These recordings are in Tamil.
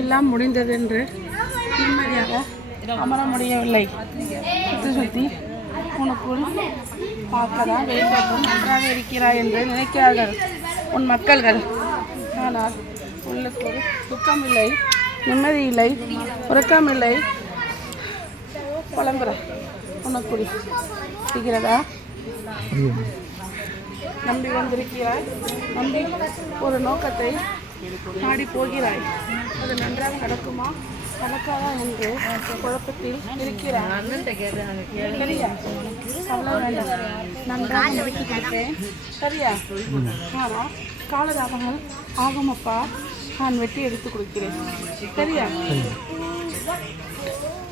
எல்லாம் முடிந்தது என்று நிம்மதியாக அமர முடியவில்லை. சுற்றி சுற்றி உனக்குள் பார்க்கதான் வெளித்தோற்றம் நன்றாக இருக்கிறாய் என்று நினைக்கிறார்கள் உன் மக்கள்கள். ஆனால் உள்ளுக்குள் துக்கமில்லை, நிம்மதி இல்லை, உறக்கமில்லை, புலம்புற உனக்குள் இருக்கிறதா? நம்பி வந்திருக்கிறாய், நம்பி ஒரு நோக்கத்தை நாடி போகிறாய். அது நன்றாக நடக்குமா நடக்காதா என்று குழப்பத்தில் இருக்கிறாய். சரியா? அவ்வளோ வேண்டாம், நன்றாக நடத்தி கொடுப்பேன். சரியா? ஆனால் காலதாபங்கள் ஆகுமப்பா, நான் வெட்டி எடுத்து கொடுக்கிறேன். சரியா?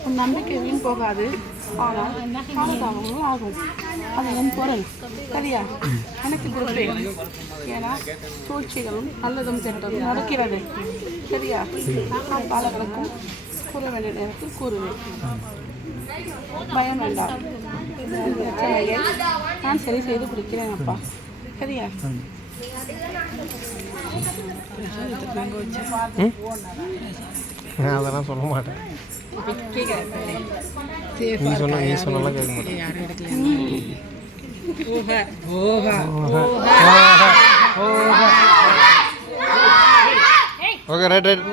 உன் நம்பிக்கை வீண் போகாது, ஆனால் காலதாபங்கள் ஆகும். அது என் பொருள். சரியா? எனக்கு கொடுப்பேன். ஏன்னா சூழ்ச்சிகளும் நல்லதும் கெட்டதும் நடக்கிறது. சரியா? நான் பாலகளுக்கும் கூற வேண்டிய நேரத்தில் கூறுவேன். பயம் வேண்டாம், பிரச்சனையை நான் சரி செய்து கொடுக்கிறேன் அப்பா. சரியா? அதெல்லாம் சொல்ல மாட்டேன். நீ சொன்னலாம் கேட்க மாட்டேன். Okay, right right.